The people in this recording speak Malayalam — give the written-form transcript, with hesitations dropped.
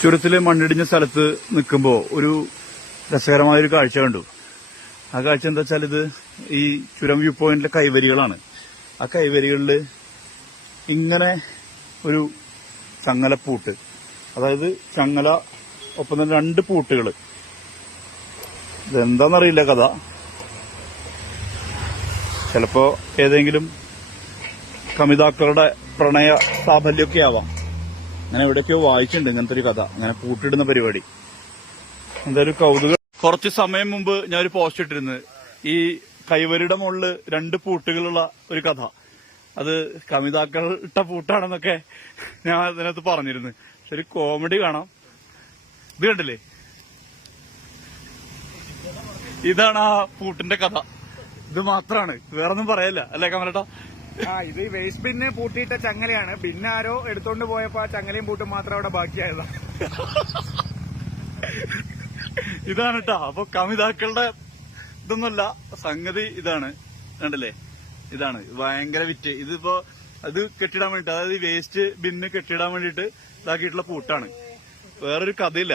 ചുരത്തില് മണ്ണിടിഞ്ഞ സ്ഥലത്ത് നിൽക്കുമ്പോൾ ഒരു രസകരമായൊരു കാഴ്ച കണ്ടു. ആ കാഴ്ച എന്താ വെച്ചാൽ ഇത് ഈ ചുരം വ്യൂ പോയിന്റിലെ കൈവരികളാണ്. ആ കൈവരികളിൽ ഇങ്ങനെ ഒരു ചങ്ങലപ്പൂട്ട്, അതായത് ചങ്ങല ഒപ്പം തന്നെ 2 പൂട്ടുകൾ. ഇതെന്താന്നറിയില്ല കഥ. ചിലപ്പോ ഏതെങ്കിലും കമിതാക്കളുടെ പ്രണയ സാഫല്യമൊക്കെ ആവാം. അങ്ങനെ എവിടെയൊക്കെയോ വായിച്ചിട്ടുണ്ട് ഇങ്ങനത്തെ ഒരു കഥ, അങ്ങനെ പൂട്ടിടുന്ന പരിപാടി. എന്തായാലും കൗതുകം. കുറച്ച് സമയം മുമ്പ് ഞാനൊരു പോസ്റ്റ് ഇട്ടിരുന്നു, ഈ കൈവരിയുടെ മുകളില് 2 പൂട്ടുകളുള്ള ഒരു കഥ. അത് കമിതാക്കൾ ഇട്ട പൂട്ടാണെന്നൊക്കെ ഞാൻ അതിനകത്ത് പറഞ്ഞിരുന്നു. പക്ഷെ ഒരു കോമഡി കാണാം. ഇത് കണ്ടില്ലേ, ഇതാണ് ആ പൂട്ടിന്റെ കഥ. ഇത് മാത്രമാണ്, വേറൊന്നും പറയല്ല അല്ലേ കമലേട്ടാ? ഇത് വേസ്റ്റ് ബിന്നെ പൂട്ടിയിട്ട ചങ്ങലയാണ്. പിന്നെ ആരോ എടുത്തോണ്ട് പോയപ്പോ ആ ചങ്ങലയും പൂട്ടും മാത്രം അവിടെ ബാക്കിയായതാ. ഇതാണ് കേട്ടോ. അപ്പൊ കമിതാക്കളുടെ ഇതൊന്നുമല്ല സംഗതി. ഇതാണ് കണ്ടല്ലേ, ഇതാണ് ഭയങ്കര വിറ്റ്. ഇതിപ്പോ അത് കെട്ടിടാൻ വേണ്ടിട്ട്, അതായത് ഈ വേസ്റ്റ് ബിന്ന് കെട്ടിടാൻ വേണ്ടിട്ട് ഇതാക്കിയിട്ടുള്ള പൂട്ടാണ്. വേറൊരു കഥയില്ല.